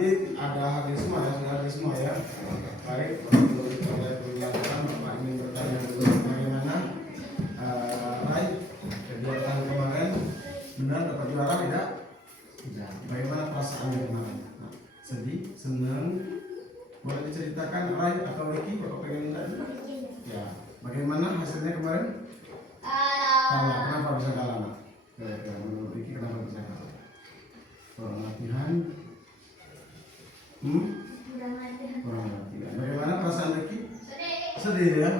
tadi ada hadir semua ya, sudah hadir semua ya. Baik, untuk pembelajaran Bapak ingin bertanya dulu bagaimana Rai kegiatan kemarin, benar dapat juara tidak? Tidak. Bagaimana perasaannya kemarin? Nah, sedih, senang? Boleh diceritakan Rai atau Ricky? Bapak pengen tadi? Ya. Bagaimana hasilnya kemarin? Kalah. Kenapa bisa kalah? Menurut Ricky kenapa bisa kalah? Kurang latihan. Kurang latihan. Bagaimana perasaan Ricky? Sedih ya.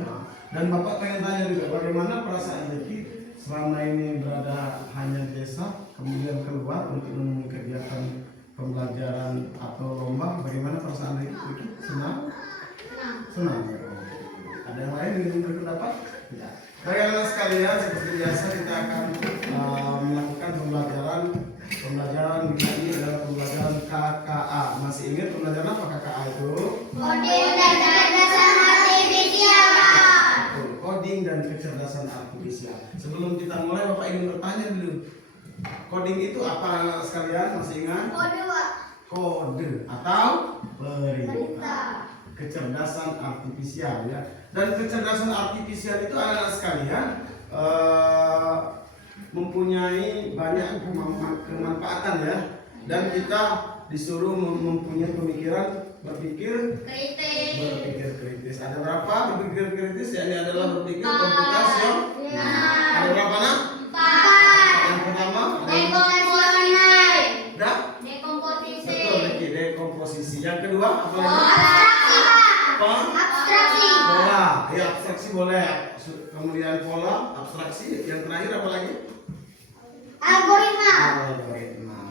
Dan Bapak pengen tanya juga bagaimana perasaan Ricky selama ini berada hanya di desa, kemudian keluar untuk menemui kegiatan pembelajaran atau lomba. Bagaimana perasaan Ricky? Senang? Senang. Ada yang lain yang ingin berpendapat? Tidak. Baiklah sekalian, seperti biasa kita akan melakukan pembelajaran ini adalah pembelajaran KKA. Masih ingat pembelajaran apa KKA itu? Coding dan kecerdasan artifisial. Coding dan kecerdasan artifisial. Sebelum kita mulai, Bapak ingin bertanya dulu. Coding itu apa anak sekalian? Masih ingat? Kode atau perintah. Kecerdasan artifisial ya. Dan kecerdasan artifisial itu anak-anak sekalian mempunyai banyak kemanfaatan ya. Dan kita disuruh mempunyai pemikiran berpikir kritis. Ada berapa berpikir kritis? Ya, ini adalah berpikir komputasi. Ada berapa nak? 4. Yang pertama dekomposisi. Betul, Ricky, dekomposisi. Yang kedua apa lagi? Abstraksi. Pola. Ya, abstraksi boleh. Kemudian pola, abstraksi. Yang terakhir apa lagi? Algoritma.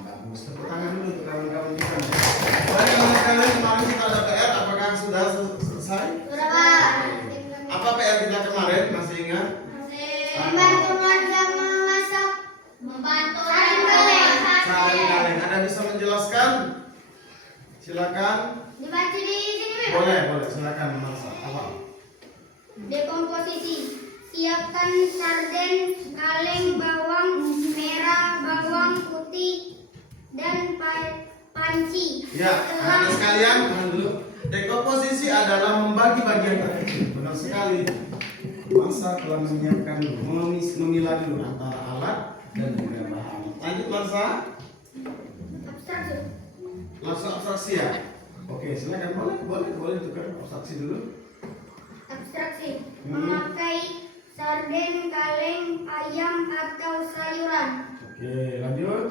Bagus. Tepuk tangan dulu untuk kawan-kawan kita. Baik, kalian kemarin kita ada PR. Apakah sudah selesai? Sudah, Pak. Apa PR kita kemarin? Masih ingat? Membantu warga memasak. Membantu saling Saling. Ada bisa menjelaskan? Silakan. Dibaca di sini. Boleh. Silakan Marsa. Apa? Dekomposisi. Siapkan sarden, kaleng, bawang merah, bawang putih, dan panci. Ya, anak sekalian, tahan dulu. Dekomposisi adalah membagi bagian terkecil. Benar sekali. Marsa telah menyiapkan dulu, memilah dulu antara alat dan juga bahan. Lanjut Marsa. Abstraksi. Langsung abstraksi ya. Oke, silakan boleh tukar abstraksi dulu. Abstraksi. Memakai sarden, kaleng, ayam, atau sayuran. Oke, lanjut.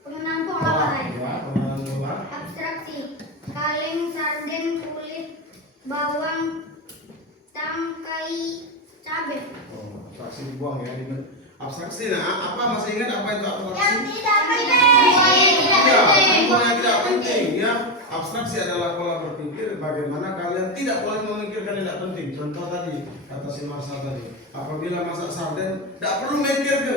Pengenaan pola, Pak. Ya, pengenalan pola. Abstraksi. Kaleng, sarden, kulit, bawang, tangkai, cabai. Oh, abstraksi dibuang ya. Abstraksi, nah apa masih ingat apa itu abstraksi? Yang tidak penting. Yang tidak penting ya. Abstraksi adalah pola berpikir bagaimana kalian tidak boleh memikirkan yang tidak penting. Contoh tadi kata si Marsa tadi, apabila masak sarden tidak perlu mikir ke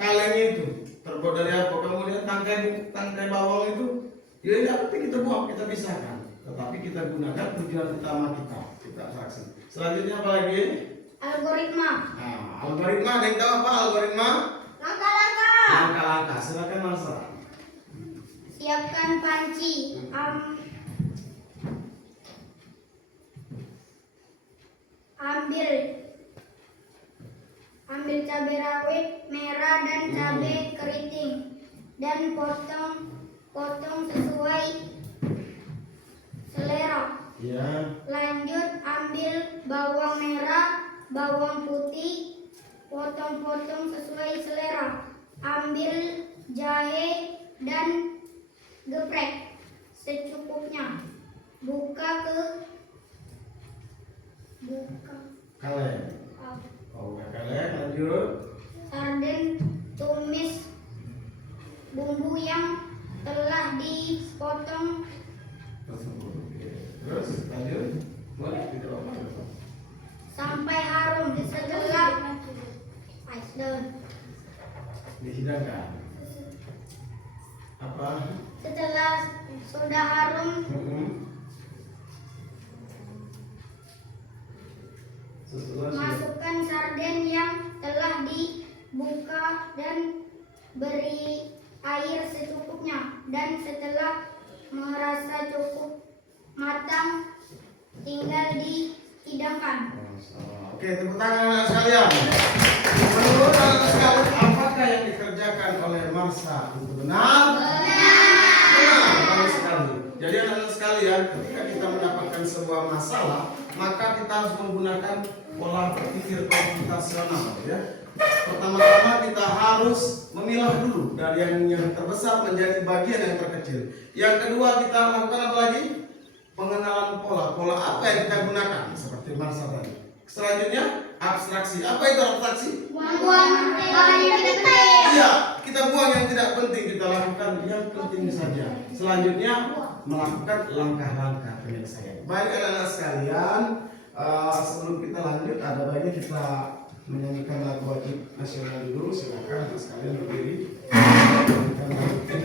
kalengnya itu terbuat dari apa, kemudian tangkai bawang itu ya tidak penting, kita buang, kita pisahkan, tetapi kita gunakan tujuan utama kita abstraksi. Selanjutnya apa lagi? Algoritma. Nah, algoritma, ada yang tahu apa algoritma? Langkah-langkah. Silakan Marsa. Siapkan panci. Ambil cabai rawit merah dan cabai keriting dan potong sesuai selera. Ya. Lanjut ambil bawang merah, bawang putih, potong-potong sesuai selera. Ambil jahe dan geprek secukupnya. Buka Kaleng. Oh, kaleng. Lanjut. sarden, tumis bumbu yang telah dipotong. Terus lanjut. Boleh tidak apa-apa. Sampai harum. Setelah Dihidangkan. Apa? Setelah sudah harum, masukkan sarden yang telah dibuka dan beri air secukupnya, dan setelah merasa cukup matang tinggal dihidangkan. Oke, tepuk tangan anak sekalian. Menurut anak sekalian, apakah yang dikerjakan oleh Marsha itu benar? Benar, benar sekali. Jadi anak-anak sekalian, ketika kita mendapatkan sebuah masalah, maka kita harus menggunakan pola berpikir komputasional, ya. Pertama-tama kita harus memilah dulu dari yang terbesar menjadi bagian yang terkecil. Yang kedua, kita lakukan apa lagi? Pengenalan pola. Pola apa yang kita gunakan? Seperti Marsha tadi. Selanjutnya, abstraksi. Apa itu abstraksi? Buang hal yang tidak penting. Iya, kita buang yang tidak penting, kita lakukan yang penting saja. Selanjutnya, melakukan langkah-langkah penyelesaian. Baik anak-anak sekalian, sebelum kita lanjut, ada baiknya kita menyanyikan lagu wajib nasional dulu. Silakan anak sekalian berdiri. Menyanyikan lagu wajib.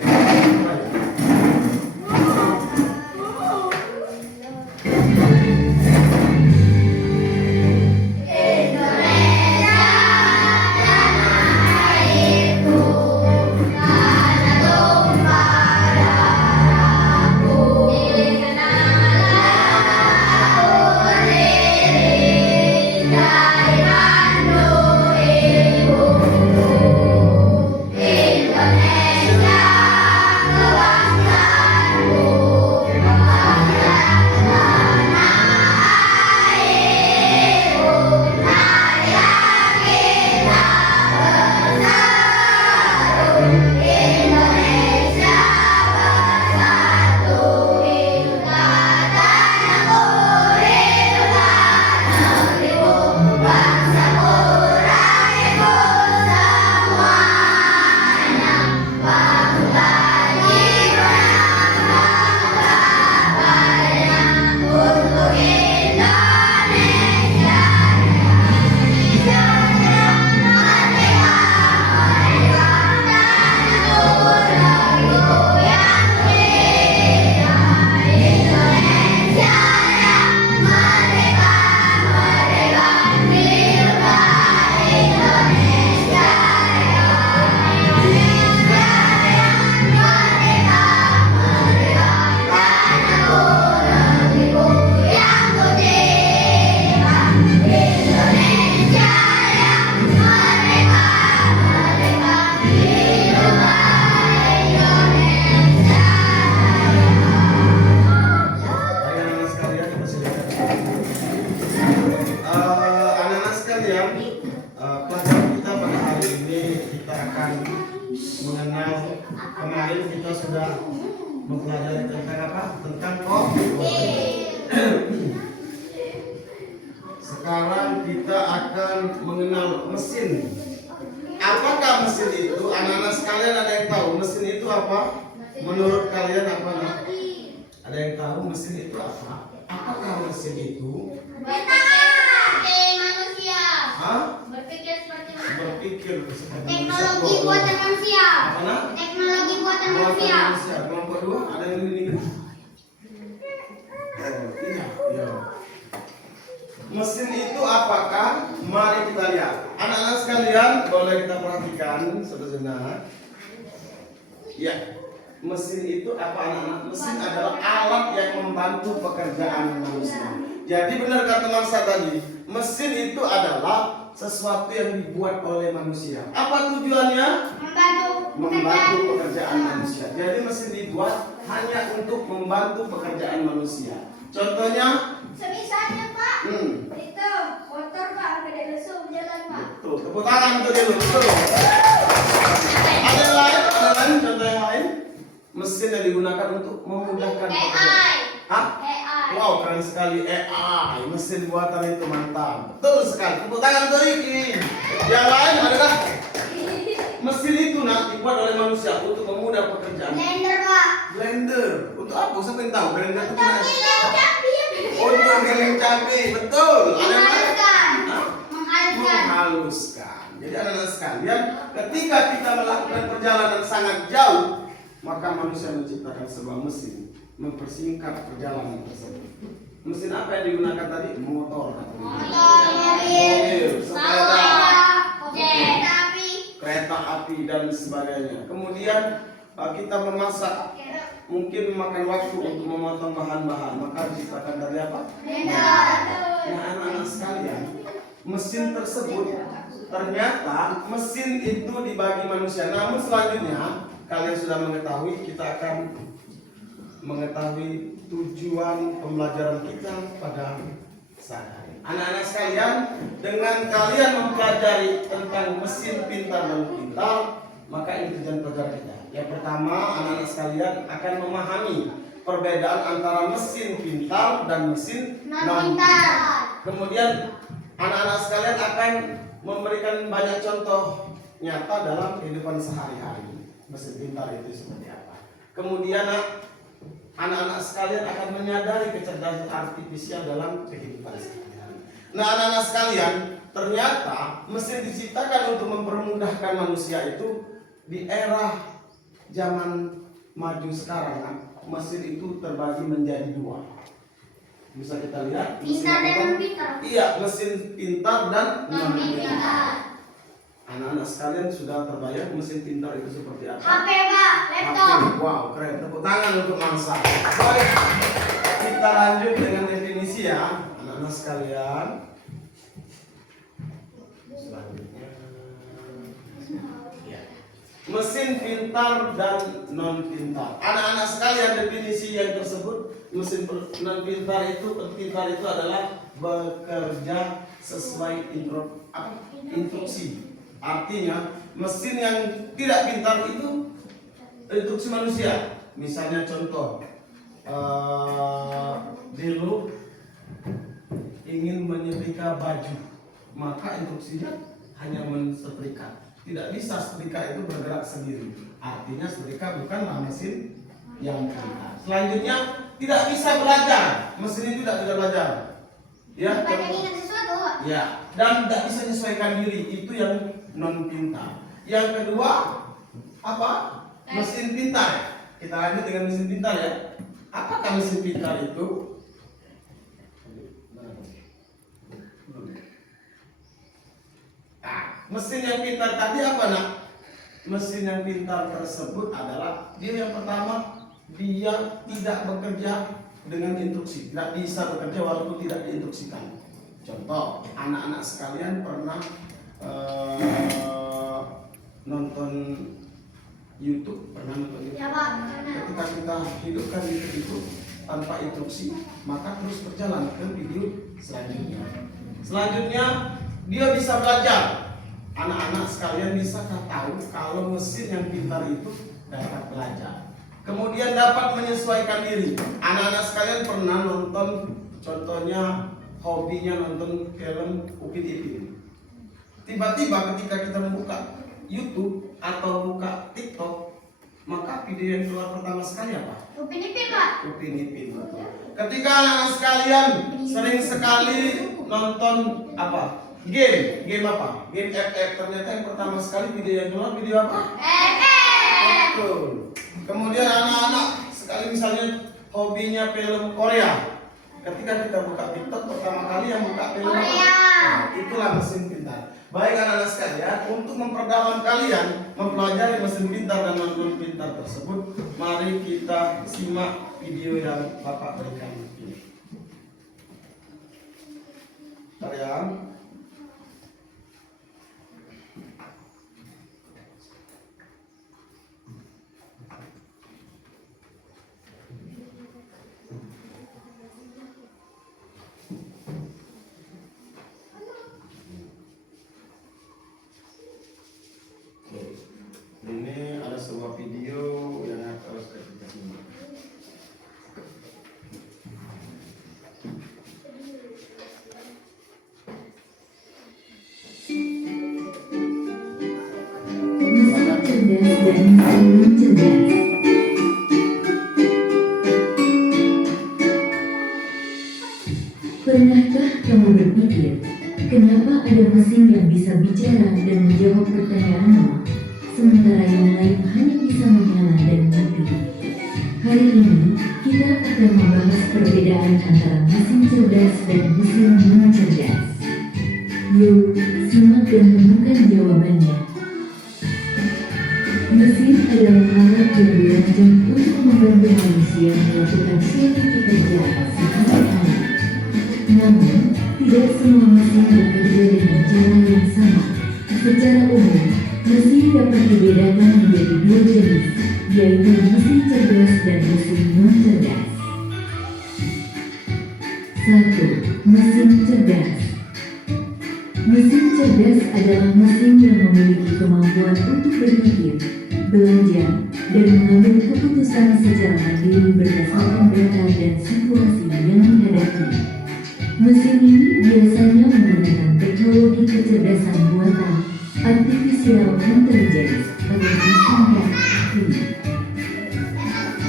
Kemarin kita sudah mempelajari tentang apa? Tentang sekarang kita akan mengenal mesin. Apakah mesin itu? Anak-anak sekalian ada yang tahu mesin itu apa? Menurut kalian apa? Ada yang tahu mesin itu apa? Apakah mesin itu? Manusia. Hah? Berpikir seperti manusia. Berpikir seperti Teknologi buatan manusia. Apa? Teknologi buatan Buatan manusia. manusia. Kelompok 2 ada yang ini. Iya, iya. Mesin itu apakah? Mari kita lihat. Anak-anak sekalian, boleh kita perhatikan sebentar. Ya, mesin itu apa anak-anak? Mesin adalah alat yang membantu pekerjaan manusia. Jadi benar kata Marsha tadi, mesin itu adalah sesuatu yang dibuat oleh manusia. Apa tujuannya? Membantu pekerjaan manusia. Jadi mesin dibuat hanya untuk membantu pekerjaan manusia. Contohnya? Semisalnya Pak, itu motor Pak, ada lesung jalan Pak. Tuh, tepuk tangan untuk dulu. Betul. Ada yang lain? Ada lain? Contoh yang lain? Mesin yang digunakan untuk memudahkan pekerjaan. Hah? Wow, keren sekali AI, mesin buatan itu mantap. Betul sekali. Tepuk tangan untuk Riki. Yang lain adalah mesin itu dibuat oleh manusia untuk memudah pekerjaan. Blender Pak. Blender. Untuk apa? Siapa yang tahu? Blender itu Untuk giling cabai. untuk giling cabai. Betul. Ada yang lain? Menghaluskan. Hah? Menghaluskan. Menghaluskan. Jadi anak-anak sekalian, ketika kita melakukan perjalanan sangat jauh, maka manusia menciptakan sebuah mesin mempersingkat perjalanan tersebut. Mesin apa yang digunakan tadi? Motor. Motor, mobil, sepeda, kereta api, kereta bara api dan sebagainya. Kemudian kita memasak, mungkin memakan waktu untuk memotong bahan-bahan, maka diciptakan dari apa? Nah, anak-anak sekalian, mesin tersebut ternyata mesin itu dibagi manusia. Namun selanjutnya kalian sudah mengetahui, kita akan mengetahui tujuan pembelajaran kita pada saat ini. Anak-anak sekalian, dengan kalian mempelajari tentang mesin pintar dan pintar, maka ini tujuan pelajaran kita. Yang pertama, anak-anak sekalian akan memahami perbedaan antara mesin pintar dan mesin non pintar. Kemudian anak-anak sekalian akan memberikan banyak contoh nyata dalam kehidupan sehari-hari. Mesin pintar itu seperti apa. Kemudian anak-anak sekalian akan menyadari kecerdasan artifisial dalam kehidupan sehari-hari. Nah, anak-anak sekalian, ternyata mesin diciptakan untuk mempermudahkan manusia itu di era zaman maju sekarang. Mesin itu terbagi menjadi dua. Bisa kita lihat Pintar dan non pintar. Iya, mesin pintar dan non pintar. Anak-anak sekalian sudah terbayang mesin pintar itu seperti apa? HP Pak, laptop. HP. Wow, keren. Tepuk tangan untuk Mangsa. Baik, kita lanjut dengan definisi ya, anak-anak sekalian. Selanjutnya, ya. Mesin pintar dan non pintar. Anak-anak sekalian, definisi yang tersebut, mesin non pintar itu adalah bekerja sesuai instruksi. Artinya mesin yang tidak pintar itu instruksi manusia. Misalnya contoh, Dilu ingin menyetrika baju, maka instruksinya hanya mensetrika. Tidak bisa setrika itu bergerak sendiri. Artinya setrika bukanlah mesin yang pintar. Selanjutnya, tidak bisa belajar. Mesin itu tidak bisa belajar. Ya, ya, dan tidak bisa menyesuaikan diri. Itu yang non pintar. Yang kedua, apa? Mesin pintar. Kita lanjut dengan mesin pintar ya. Apakah mesin pintar itu? Mesin yang pintar tadi apa nak? Mesin yang pintar tersebut adalah dia yang pertama, dia tidak bekerja dengan instruksi, tidak bisa bekerja walaupun tidak diinstruksikan. Contoh, anak-anak sekalian pernah nonton YouTube, pernah nonton YouTube? Ya, Pak. Ketika kita hidupkan YouTube itu tanpa instruksi, maka terus berjalan ke video selanjutnya. Selanjutnya, dia bisa belajar. Anak-anak sekalian bisakah tahu kalau mesin yang pintar itu dapat belajar? Kemudian dapat menyesuaikan diri. Anak-anak sekalian pernah nonton, contohnya hobinya nonton film Upin Ipin. Tiba-tiba ketika kita membuka YouTube atau buka TikTok, maka video yang keluar pertama sekali apa? Upin Ipin Pak. Upin Ipin. Ketika anak-anak sekalian sering sekali nonton apa? Game apa? Game FF. Ternyata yang pertama sekali video yang keluar video apa? Betul. Kemudian anak-anak sekali misalnya hobinya film Korea. Ketika kita buka TikTok pertama kali yang buka film Korea. Nah, itulah mesin pintar. Baik anak-anak sekalian, untuk memperdalam kalian mempelajari mesin pintar dan non pintar tersebut, mari kita simak video yang Bapak berikan ini. Kalian ini ada sebuah video yang harus kita simak. Mesin cerdas dan mesin cerdas. Pernahkah kamu berpikir, kenapa ada mesin yang bisa bicara dan menjawab pertanyaanmu, sementara yang lain hanya bisa menyala dan mati? Hari ini, kita akan membahas perbedaan antara mesin cerdas dan mesin non cerdas. Yuk, simak dan temukan jawabannya. adalah alat yang dirancang untuk membantu manusia melakukan suatu pekerjaan sehari-hari. Namun, tidak semua mesin bekerja dengan cara yang sama. Secara umum, mesin dapat dibedakan menjadi dua jenis, yaitu mesin cerdas dan mesin non-cerdas. 1. Mesin cerdas. Mesin cerdas adalah mesin yang memiliki kemampuan untuk berpikir, belajar, dan mengambil keputusan secara mandiri berdasarkan data dan situasi yang dihadapi. Mesin ini biasanya menggunakan teknologi kecerdasan buatan, artificial intelligence, atau disingkat AI.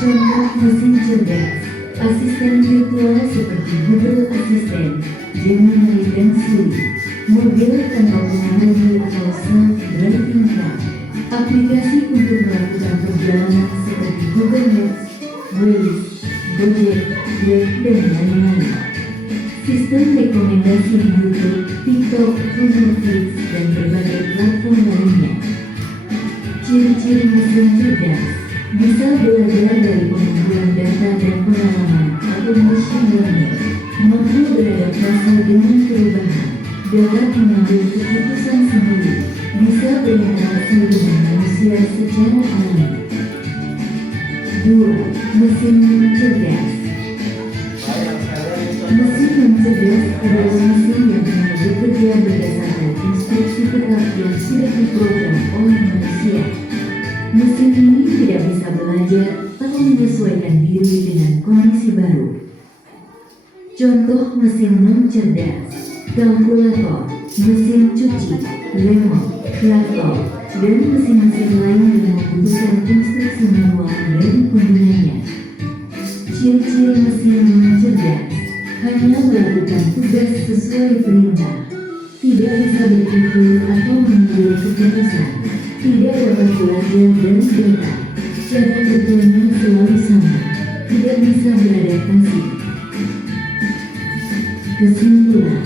Contoh mesin cerdas, asisten virtual seperti Google Assistant, Gemini, dan Siri, mobil tanpa pengemudi atau self-driving car, aplikasi untuk melakukan perjalanan seperti Google Maps, Waze, Gojek, Grab, dan lain-lain. Sistem rekomendasi di YouTube, TikTok, Netflix, dan berbagai platform lainnya. Ciri-ciri mesin cerdas bisa belajar dari pengumpulan data dan pengalaman atau machine learning, mampu beradaptasi dengan perubahan, dapat mengambil keputusan sendiri, bisa berinteraksi dengan manusia secara alami. 2. Mesin cerdas. Mesin yang cerdas adalah mesin yang hanya bekerja berdasarkan instruksi tetap yang sudah diprogram oleh manusia. Mesin ini tidak bisa belajar atau menyesuaikan diri dengan kondisi baru. Contoh mesin non-cerdas: kalkulator, mesin cuci, remote, traktor, dan mesin-mesin lain yang membutuhkan instruksi manual dari penggunanya. Ciri-ciri mesin non-cerdas: hanya melakukan tugas sesuai perintah, tidak bisa berpikir atau mengambil keputusan, tidak dapat belajar dari data, cara kerjanya selalu sama, tidak bisa beradaptasi. Kesimpulan: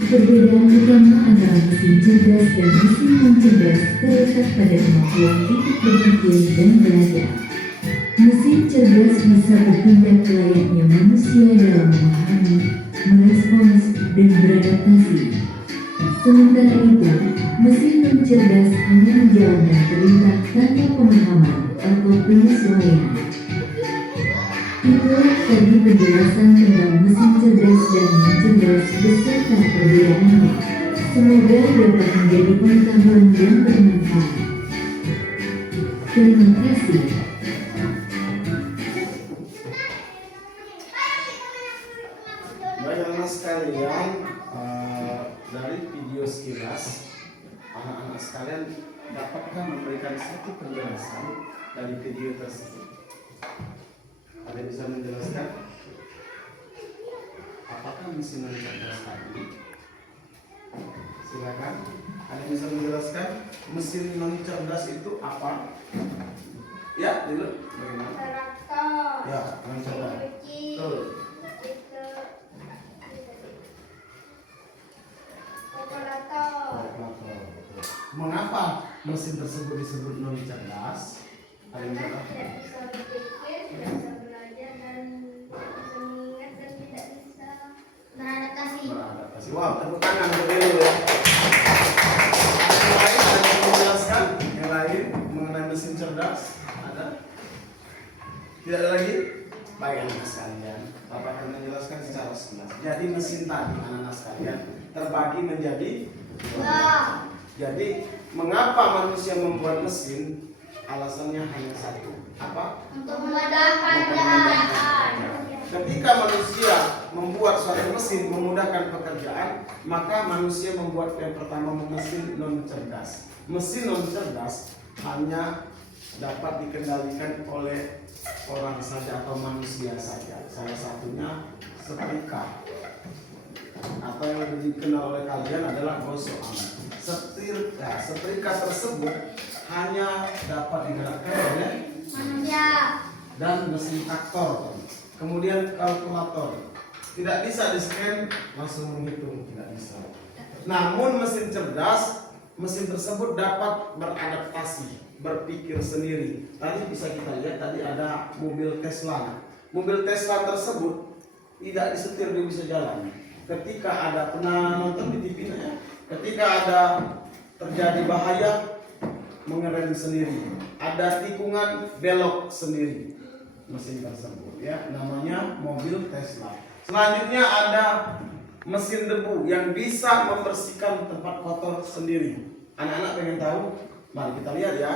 perbedaan utama antara mesin cerdas dan mesin non-cerdas terletak pada kemampuan untuk berpikir dan belajar. Mesin cerdas bisa bertindak layaknya manusia dalam memahami, merespons, dan beradaptasi. Sementara itu, mesin non-cerdas hanya menjalankan perintah tanpa pemahaman atau penyesuaian. Itulah tadi penjelasan tentang mesin cerdas dan non-cerdas beserta perbedaannya. Semoga dapat menjadi pengetahuan yang bermanfaat. Terima kasih. Baik anak sekalian, dari video sekilas, anak-anak sekalian dapatkah memberikan satu penjelasan dari video tersebut? Ada yang bisa menjelaskan? Apakah mesin non-cerdas tadi? Silakan. Ada yang bisa menjelaskan mesin non-cerdas itu apa? Ya, dulu. Bagaimana? Traktor. Ya, non-cerdas. Betul. Mengapa mesin tersebut disebut non-cerdas? Karena tidak bisa berpikir, tidak bisa belajar, dan bisa mengingat, dan tidak bisa beradaptasi. Wow, tepuk tangan untuk dulu ya. Yang lain ada yang menjelaskan? Yang lain mengenai mesin cerdas? Ada? Tidak ada lagi? Baik anak sekalian, Bapak akan menjelaskan secara sekilas. Jadi mesin tadi anak-anak sekalian terbagi menjadi dua. Jadi mengapa manusia membuat mesin? Alasannya hanya satu. Apa? Untuk memudahkan pekerjaan. Ketika manusia membuat suatu mesin memudahkan pekerjaan, maka manusia membuat yang pertama mesin non-cerdas. Mesin non-cerdas hanya dapat dikendalikan oleh orang saja atau manusia saja. Salah satunya setrika, atau yang lebih dikenal oleh kalian adalah gosokan. Setrika tersebut hanya dapat digunakan oleh Manusia. dan mesin traktor, kemudian kalkulator tidak bisa di-scan langsung menghitung, tidak bisa. Namun mesin cerdas mesin tersebut dapat beradaptasi, berpikir sendiri. Tadi bisa kita lihat, tadi ada mobil Tesla. Mobil Tesla tersebut tidak disetir, dia bisa jalan. Ketika ada, pernah nonton di TV ya? Ketika ada terjadi bahaya, mengerem sendiri. Ada tikungan, belok sendiri. Mesin tersebut ya, namanya mobil Tesla. Selanjutnya ada mesin debu yang bisa membersihkan tempat kotor sendiri. Anak-anak pengen tahu? Mari kita lihat ya.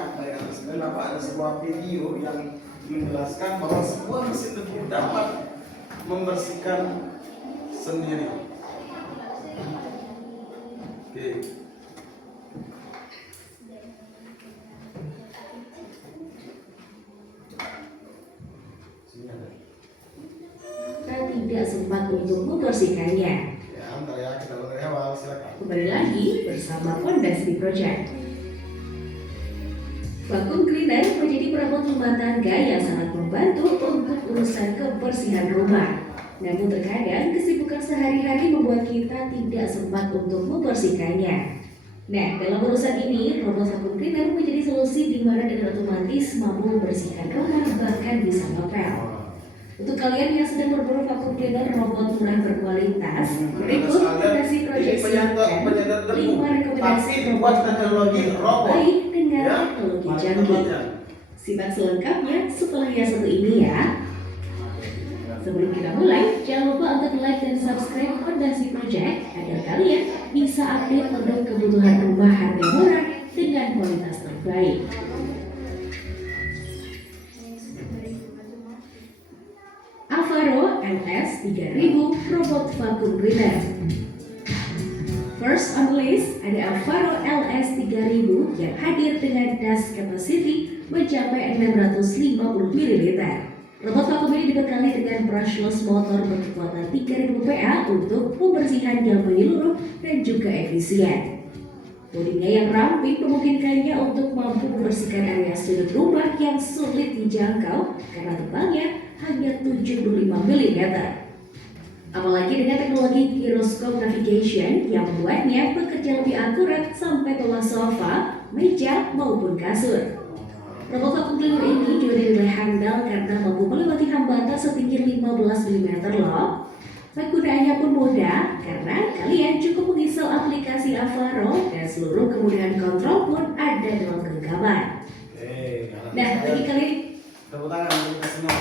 Kenapa ada sebuah video yang menjelaskan bahwa sebuah mesin debu dapat membersihkan sendiri. Oke. Tidak sempat untuk membersihkannya. Ya, bentar ya, kita mulai awal, silakan. Kembali lagi bersama Pondasi Project. Vacuum cleaner menjadi perabot rumah tangga yang sangat membantu untuk urusan kebersihan rumah. Namun terkadang kesibukan sehari-hari membuat kita tidak sempat untuk membersihkannya. Nah, dalam urusan ini, robot vacuum cleaner menjadi solusi di mana dengan otomatis mampu membersihkan rumah bahkan bisa ngepel. Untuk kalian yang sedang berburu vacuum cleaner robot murah berkualitas, berikut rekomendasi Project silakan 5 rekomendasi robot teknologi baik dengan teknologi canggih. Simak selengkapnya setelah yang satu ini ya. Sebelum kita mulai, jangan lupa untuk like dan subscribe Pondasi Project agar kalian bisa update produk kebutuhan rumah harga murah dengan kualitas terbaik. Alvaro LS 3000 robot vacuum cleaner. First on the list ada Alvaro LS 3000 yang hadir dengan dust capacity mencapai 650 ml. Robot vacuum ini dibekali dengan brushless motor berkekuatan 3000 PA untuk pembersihan yang menyeluruh dan juga efisien. Bodinya yang ramping memungkinkannya untuk mampu membersihkan area sudut rumah yang sulit dijangkau karena tebalnya hanya 75 mm. Apalagi dengan teknologi gyroscope navigation yang membuatnya bekerja lebih akurat sampai bawah sofa, meja maupun kasur. Robot vacuum cleaner ini juga dinilai handal karena mampu melewati hambatan setinggi 15 mm loh. Penggunaannya pun mudah karena kalian cukup menginstal aplikasi Alvaro dan seluruh kemudahan kontrol pun ada dalam genggaman. Nah, bagi kalian tepuk tangan untuk kita semua.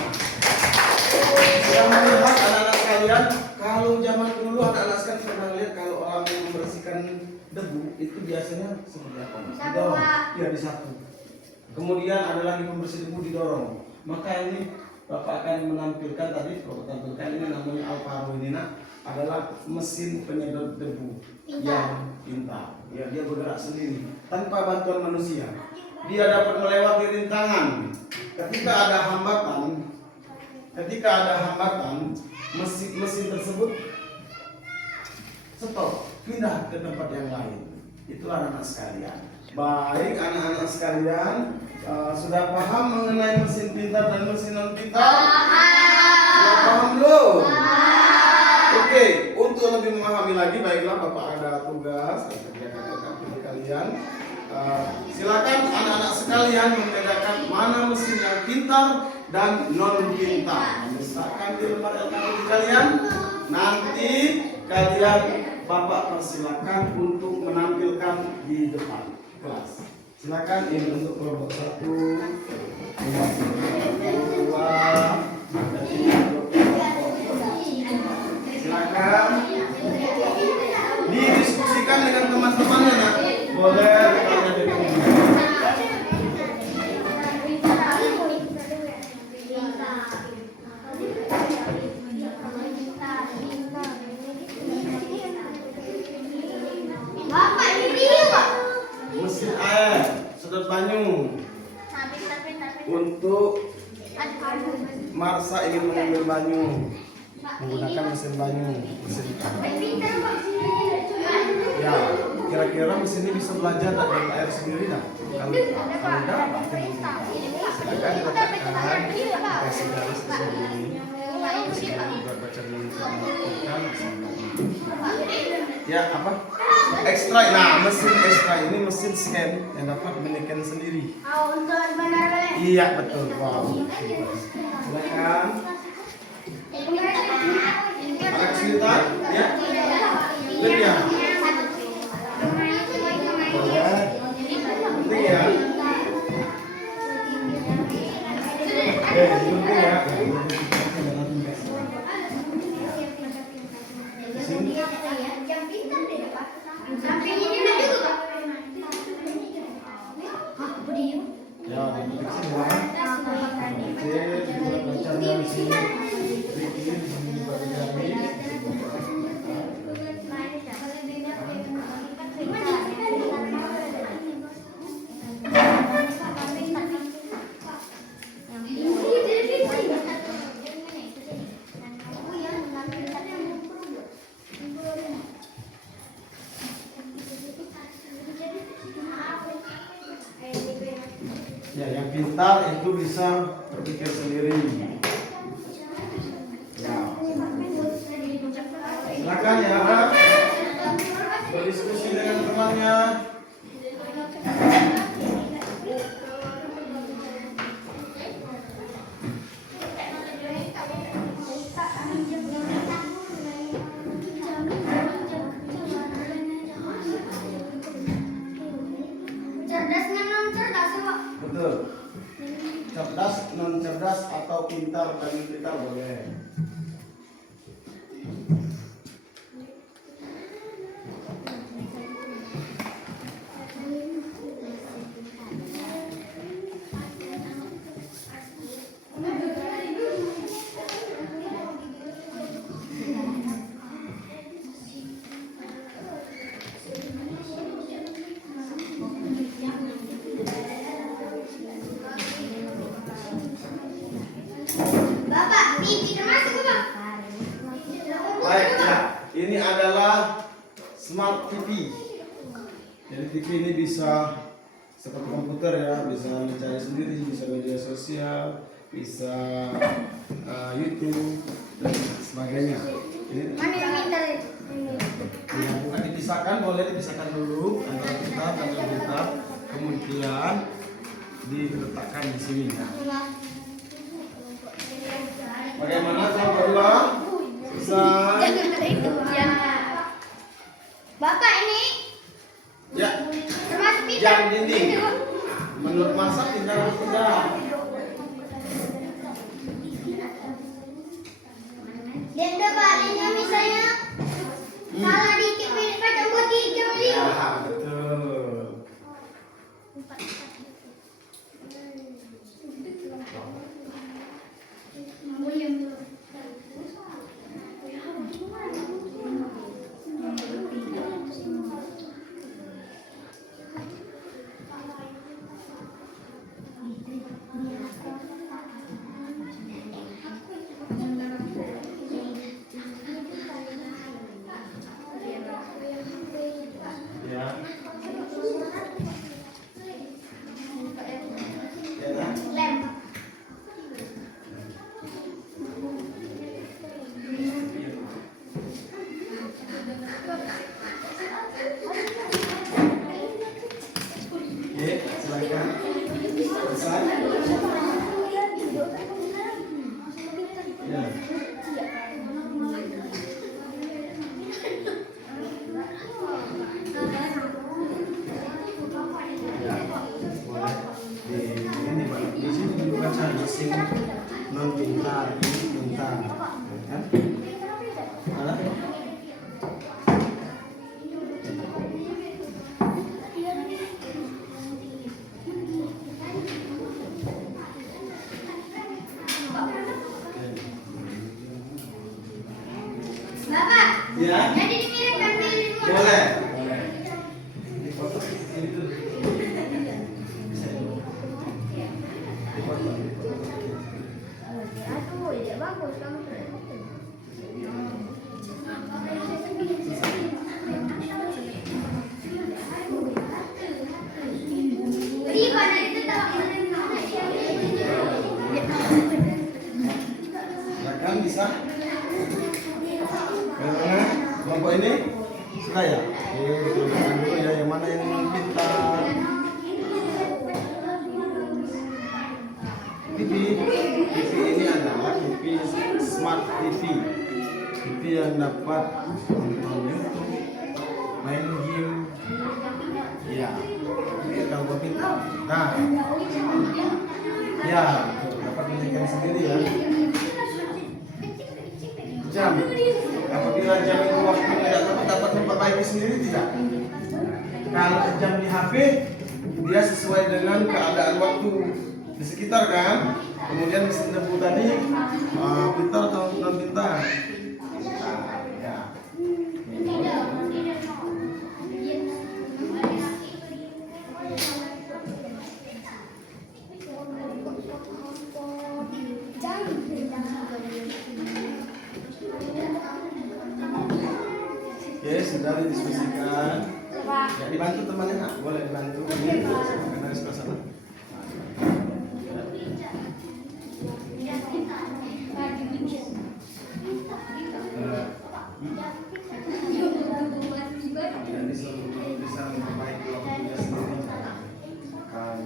Sudah melihat anak-anak kalian, kalau zaman dulu anak-anak sekalian pernah lihat kalau orang yang membersihkan debu itu biasanya seperti apa? Didorong, ya disapu. Kemudian ada lagi pembersih debu didorong. Maka ini Bapak akan menampilkan tadi, Bapak tampilkan ini namanya Alvaro ini adalah mesin penyedot debu yang pintar. Ya, dia bergerak sendiri tanpa bantuan manusia. Dia dapat melewati rintangan. Ketika ada hambatan, mesin tersebut stop, pindah ke tempat yang lain. Itulah anak-anak sekalian. Baik anak-anak sekalian, sudah paham mengenai mesin pintar dan mesin non pintar? Sudah paham belum? Oke, untuk lebih memahami lagi, baiklah Bapak ada tugas bagi kalian. Silakan anak-anak sekalian membedakan mana mesin yang pintar dan non pintar. Misalkan di lembar LKPD kalian, nanti kalian Bapak persilakan untuk menampilkan di depan kelas. Silakan ini untuk kelompok 1, kelompok 2, dan ini untuk kelompok 3. Silakan didiskusikan dengan teman-temannya nak. Boleh bertanya di Bapak ini dia, Pak. mesin air, sedot banyu. Untuk Marsa ingin mengambil banyu menggunakan mesin banyu, mesin ya, kira-kira mesin ini bisa belajar dari air sendiri dah. Kalau tidak, berarti belum. Silakan diletakkan, kasih garis di sini. Mesin juga baca dengan ya apa? ekstrak. Nah, mesin ekstrak ini mesin scan yang dapat menekan sendiri. Untuk benar Iya betul. Wow. Silakan. Ada kesulitan? Ya. Lihat ya. Boleh. Penting ya. Penting ya. Ya, duduk semua. Oke, kita baca dari sini. Bikin baca dari. Ya, yang pintar itu bisa berpikir sendiri. Ya. Silakan ya, berdiskusi dengan temannya. Cerdasnya non cerdas Pak. Betul. Cerdas, non cerdas atau pintar dan pintar boleh. Bapak, mimpi termasuk Bapak. Baik, ya. Ini adalah smart TV. Jadi TV ini bisa seperti komputer ya, bisa mencari sendiri, bisa media sosial, bisa YouTube dan sebagainya. Ini Mana yang pintar itu? ya, bukan dipisahkan, boleh dipisahkan dulu antara pintar dan non pintar, kemudian diletakkan di sini. Bagaimana kalau berdua? Selesai. Bapak ini Ya, termasuk pintar. jam dinding. Menurut masa pintar atau tidak? Dan depannya misalnya salah dikit pilih kacang putih jam 5. Ya, betul. Ya. Ya, nah. Lem. Oke, silakan. Selesai. Ya. Di sini dibaca mesin non pintar, ini pintar, kan? Mana? Bapak, Ya, jadi dikirimkan di luar. boleh. Di foto ini tuh. Aduh, ya bagus kamu. Riba dari itu tahu. Silakan bisa. Bagaimana? Kelompok ini suka ya? Oke, TV ini adalah TV smart TV. TV yang dapat nonton YouTube, main game. Ya, ini kalau gua pintar. Nah, ya, dapat menyesuaikan sendiri ya. Jam, apabila jam itu waktunya tidak tepat, dapat memperbaiki sendiri tidak? Kalau jam di HP, dia sesuai dengan keadaan waktu di sekitar kan. Kemudian mesin debu tadi pintar atau non pintar. Ya. Oke, sudah didiskusikan. Ya, dibantu temannya nggak? Boleh dibantu. Ini karena sebelah sana. Jadi selalu bisa memperbaiki waktunya sendiri. Kalau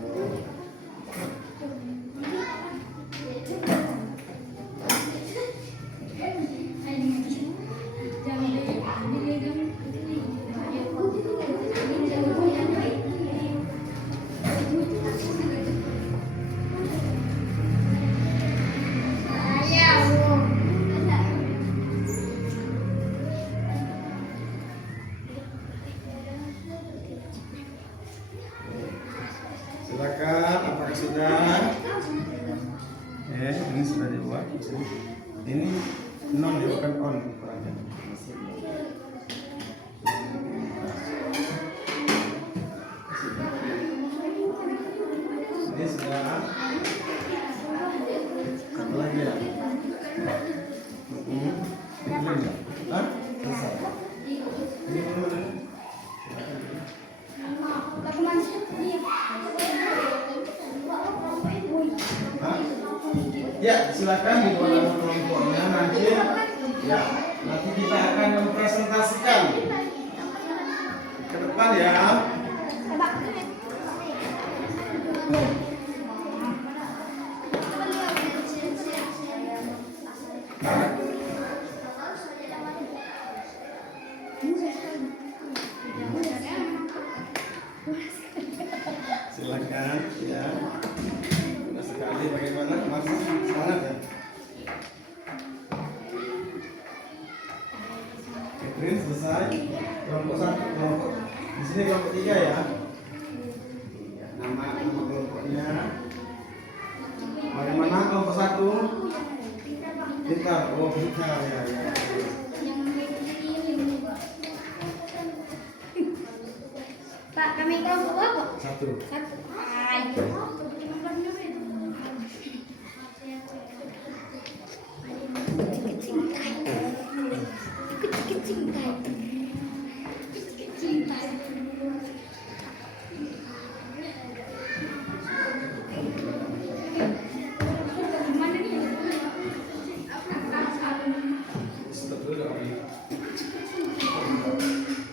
silakan, apakah sudah? Ini sudah dibuat. Ini non ya, bukan on ukurannya. Ini sudah. Satu lagi ya. Ini enggak? Hah? Selesai. Ini mana? Ya, silakan dibuat nama kelompoknya nanti. Ya, nanti kita akan mempresentasikan ke depan ya. Silakan ya. Sudah sekali bagaimana? Masih semangat ya? Catherine selesai. Kelompok 1, kelompok di sini kelompok 3 ya. Nama kelompoknya. Bagaimana kelompok 1? Pintar. Oh, pintar ya. Pak, kami kelompok berapa? 1.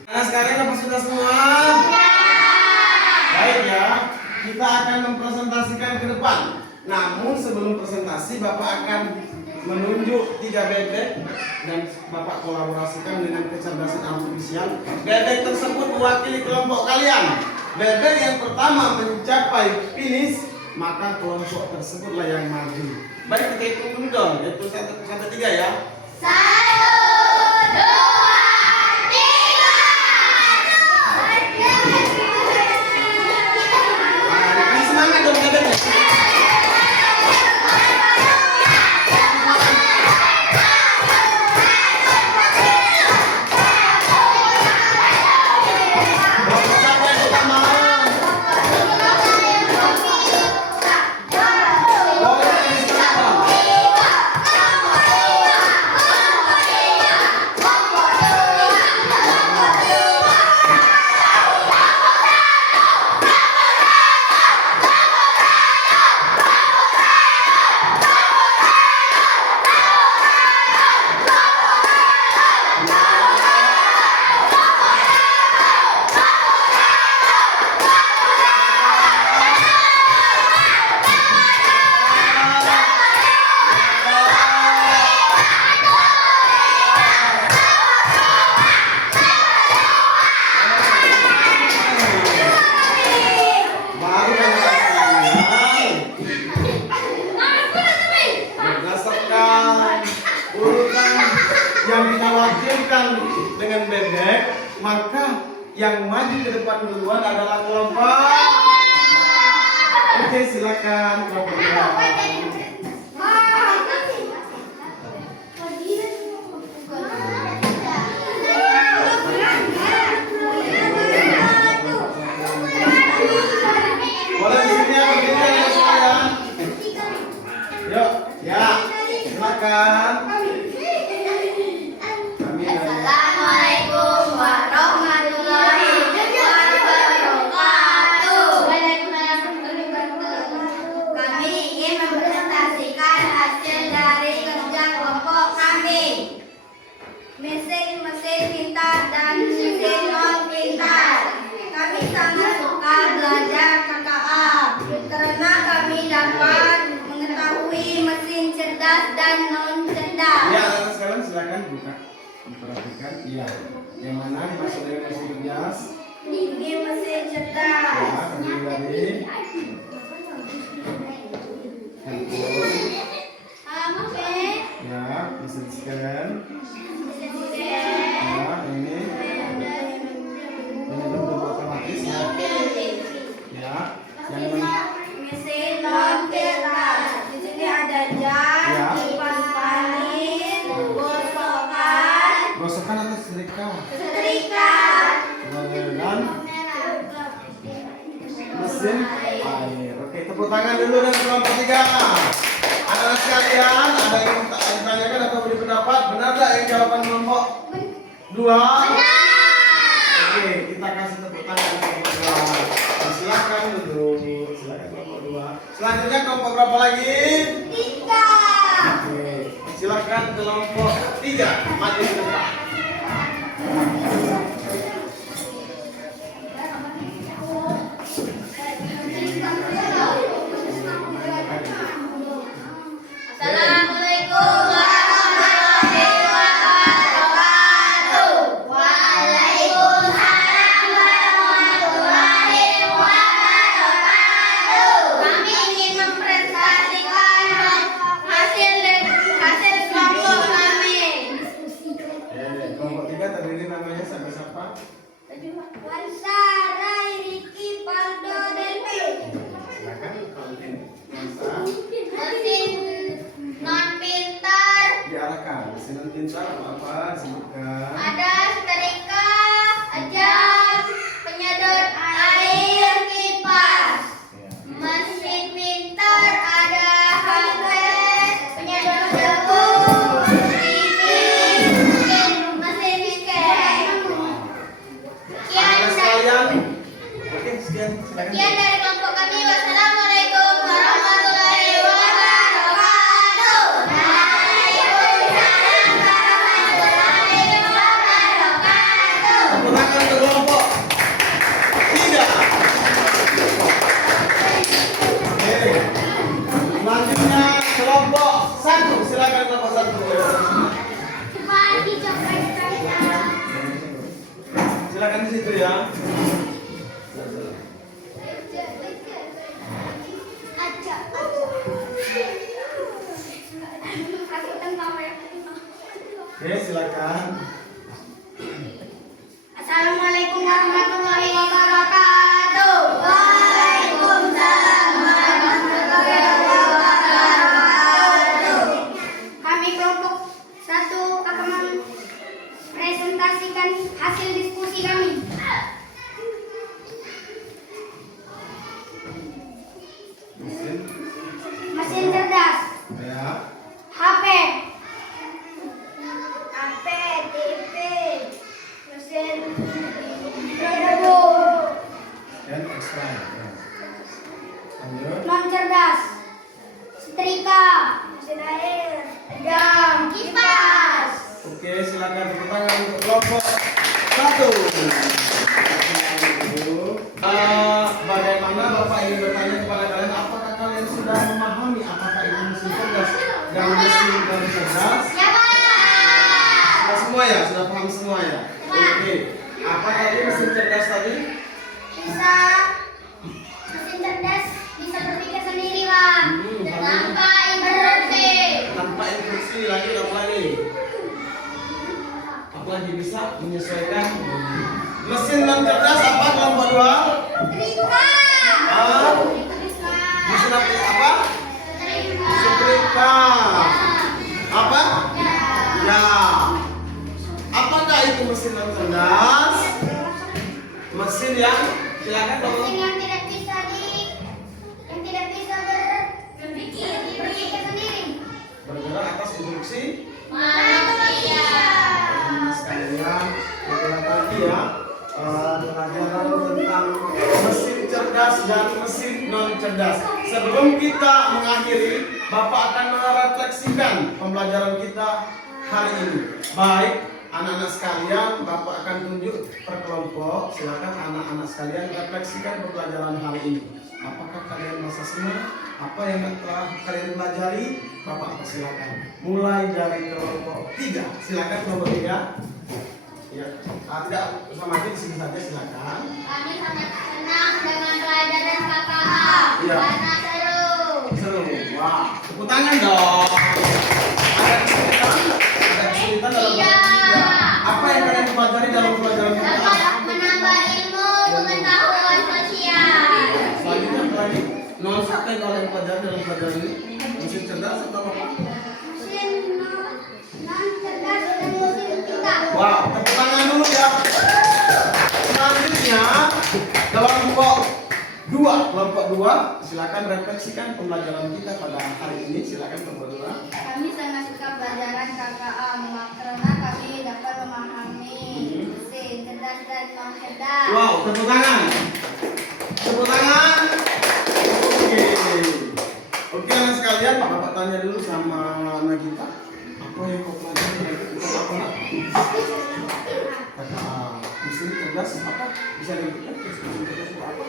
Nah, sekarang apa sudah semua? Baik ya, kita akan mempresentasikan ke depan. Namun sebelum presentasi, Bapak akan menunjuk 3 bebek dan Bapak kolaborasikan dengan kecerdasan artifisial. Bebek tersebut mewakili kelompok kalian. Bebek yang pertama mencapai finish, maka kelompok tersebutlah yang maju. Baik, kita hitung dulu dong. Itu 1 sampai 3 ya. 1, 2, 3. Semangat dong bebeknya. diterjunkan dengan bebek, maka yang maju ke depan duluan adalah kelompok. Oke, silakan kelompok dua. Boleh di sini ya, berdiri ya sekalian. Yuk, ya, silakan. Assalamualaikum warahmatullahi wabarakatuh. Kami ingin mempresentasikan hasil dari kerja kelompok kami. Mesin pintar dan mesin non pintar. Kami sangat suka belajar KKA karena kami dapat mengetahui mesin cerdas dan non cerdas. Ya, anak sekalian silakan buka. Perhatikan, iya. Yang mana dimaksud dengan mesin cerdas? Ini mesin cerdas. Ya, kembali lagi. Handphone. HP, Ya, mesin scan. mesin Ya, ini bentuk otomatis ya. Ya, yang mana? mesin non cerdas. Di sini ada jam, Ya. kipas angin, gosokan, Gosokan atau setrika? setrika, Dan mesin air. Oke, tepuk tangan dulu dan kelompok 3. Anak-anak sekalian, ada yang ditanyakan atau beri pendapat? Benar tak yang jawaban kelompok 2? Oke, kita kasih tepuk tangan kelompok 2. Silakan duduk. Silakan kelompok 2. Selanjutnya kelompok berapa lagi? 3. Oke, silakan kelompok 3 maju ke depan. Assalamualaikum warahmatullahi wabarakatuh. Waalaikumsalam warahmatullahi wabarakatuh. Kami ingin mempresentasikan hasil kelompok kami. Kelompok 3 terdiri namanya siapa? Wansara, Riki, Paldo, Delvi. Silakan kelompok ini. Masa Mesin non pintar. diarahkan. Mesin pintar apa? Sebutkan. Ada setrika, jam, penyedot air, kipas. Ya. Mesin pintar ada HP, penyedot debu, TV, mesin scan. Anak sekalian. Oke, sekian. Silakan. Sekian dari kelompok kami. Wassalamualaikum warahmatullahi wabarakatuh. Waalaikumsalam warahmatullahi wabarakatuh. Tepuk tangan untuk kelompok 3. Oke. Selanjutnya kelompok 1. Silakan kelompok 1. Pagi coklat saya. Silakan di situ ya. Oke, silakan. Assalamualaikum warahmatullahi wabarakatuh. Waalaikumsalam warahmatullahi wabarakatuh. Kami kelompok 1 akan mempresentasikan hasil diskusi kami. Mesin cerdas, Ya. HP, TV, mesin debu, Dan ekstra. Ya. Lanjut. non cerdas, setrika, mesin air, jam, kipas. Oke, silakan tepuk tangan untuk kelompok 1. Bagaimana Bapak ingin bertanya kepada kalian, apakah kalian sudah memahami apakah itu mesin cerdas dan mesin non cerdas? Ya, Pak. Sudah semua ya? Sudah paham semua ya? Oke. Apa tadi mesin cerdas tadi? Bisa mesin cerdas bisa berpikir sendiri, Pak. Tanpa interupsi. Tanpa instruksi lagi, apa lagi? menyesuaikan mesin non cerdas apa kelompok 2? Mesin apa? Setrika. Apa? Ya. Apakah itu mesin non cerdas? Mesin yang silakan dong. Yang tidak bisa berpikir sendiri. Bergerak atas instruksi Manusia. sekalian. Kita tadi ya pelajaran tentang mesin cerdas dan mesin non cerdas. Sebelum kita mengakhiri, Bapak akan merefleksikan pembelajaran kita hari ini. Baik, anak-anak sekalian, Bapak akan tunjuk per kelompok. Silakan anak-anak sekalian refleksikan pembelajaran hari ini. Apakah kalian merasa senang? Apa yang telah kalian pelajari? Bapak persilakan. Mulai dari kelompok 3. Silakan kelompok 3. Ya, tidak bersama di sini saja silakan. Kami sangat senang dengan pelajaran KKA. Iya. Karena seru. Seru. Wah, tepuk tangan dong. Ada kesulitan? Ada kesulitan dalam Iya. Apa yang kalian pelajari dalam pelajaran kita? Dapat menambah ilmu pengetahuan sosial. Selanjutnya apa lagi? Non satu yang kalian pelajari dalam pelajaran ini? Mesin cerdas atau apa? Mesin non cerdas dan mesin pintar. Wow, tepuk tangan dulu ya. Selanjutnya kelompok 2, silakan refleksikan pembelajaran kita pada hari ini. Silakan kelompok 2. Kami sangat suka pelajaran KKA karena kami dapat memahami mesin cerdas dan non cerdas. Wow, tepuk tangan. Tepuk tangan. Oke, anak sekalian, Bapak tanya dulu sama Nagita. Apa yang kau pelajari dari itu apa nak? Kata mesin cerdas apa? Bisa diberikan mesin cerdas itu apa?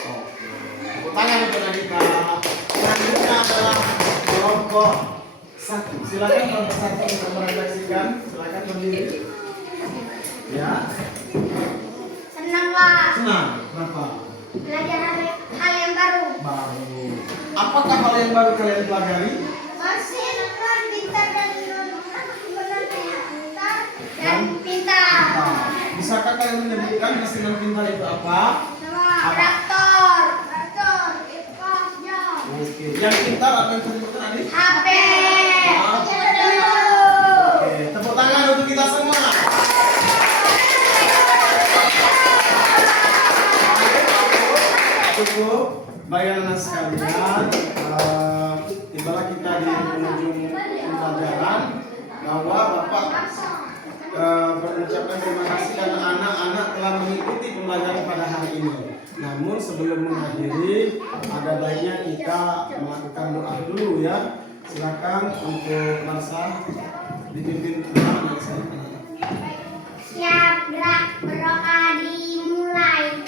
Oke. Tepuk tangan untuk Nagita. Selanjutnya adalah kelompok 1. Silakan kelompok 1 untuk merefleksikan. Silakan berdiri. Ya. Senang Pak. Senang. Kenapa? Belajar hal yang baru. Baru. Apakah hal yang baru kalian pelajari? Mesin non pintar dan pintar. Bisakah kalian menyebutkan mesin non pintar itu apa? Traktor, kipas, jam. Oke. Yang pintar apa yang disebutkan adik? HP. Oke. Tepuk tangan untuk kita semua. Cukup. Baik anak sekalian, tibalah kita di penghujung pembelajaran bahwa Bapak berucapkan terima kasih karena anak-anak telah mengikuti pembelajaran pada hari ini. Namun sebelum mengakhiri, ada baiknya kita melakukan doa dulu ya. Silakan untuk Marsa dipimpin anak saya. Siap, gerak, berdoa dimulai.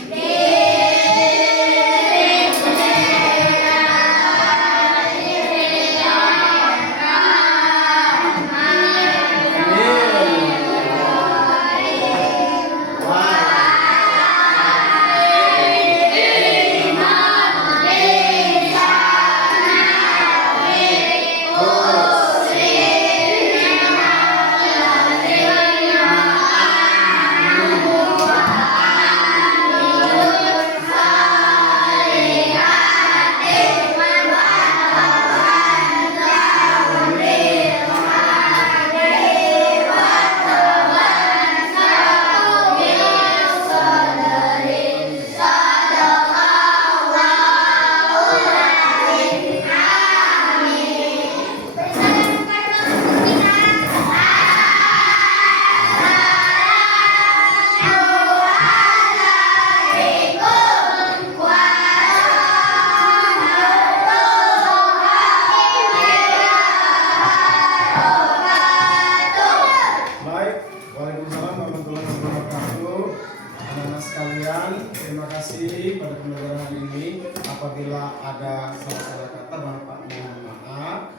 Terima kasih pada pembelajaran hari ini. Apabila ada salah-salah kata, Bapak mohon maaf.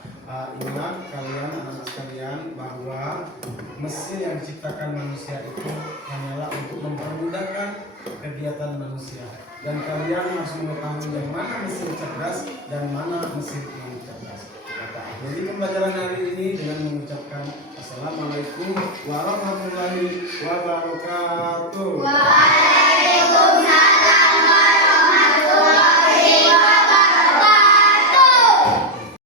Ingat kalian anak-anak sekalian bahwa mesin yang diciptakan manusia itu hanyalah untuk mempermudahkan kegiatan manusia. Dan kalian harus mengetahui yang mana mesin cerdas dan mana mesin non cerdas. Bapak Jadi pembelajaran hari ini dengan mengucapkan Assalamualaikum warahmatullahi wabarakatuh.